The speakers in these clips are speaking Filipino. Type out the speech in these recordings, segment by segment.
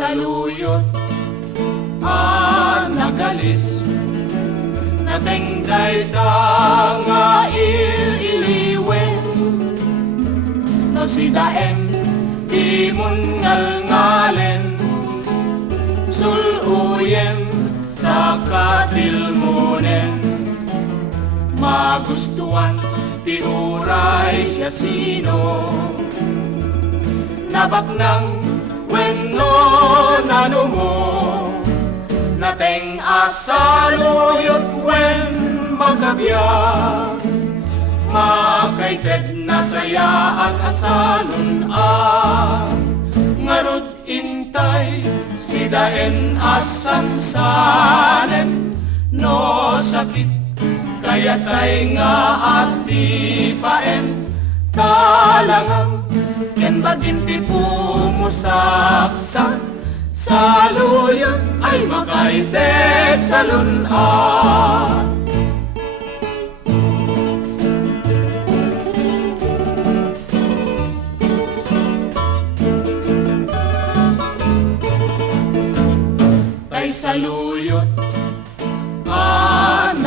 saluyot nagalis natengday ta nga iliwen no si daem di mun ngalngalen suluyem sa katilmunen magustuhan ti uray siya sino nabaknang wenno nanumo nateng asaluyot wen magabiyag makaited na saya at asalon ngarud intay si daen asansanen no sakit kaya tay nga ati paen talangam ken baginti pumusaksak saluyot ay makaited sa lunan. Tay saluyot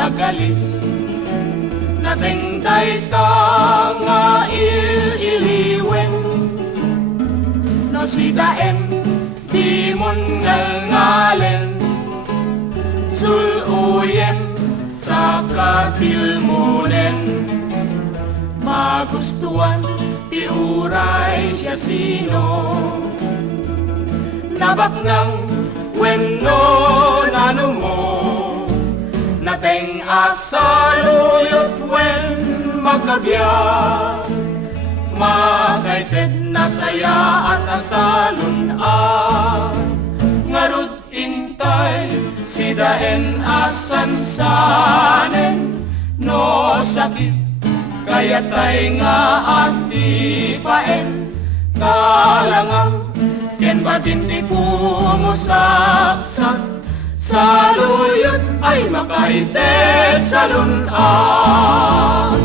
nagalis natengday ta nga iliwen no si daem di mon ngalngalen suluyem sa katilmunen magustuhan ti uray siya sino nabaknang wenno nanumo nateng asaluyot wen magkabiyag makaited na saya at asalon ngarud intay si daen asansanen no sakit kaya tay nga ati paen talangam ken baginti pumusaksak saluyot ay makaited sa lunan.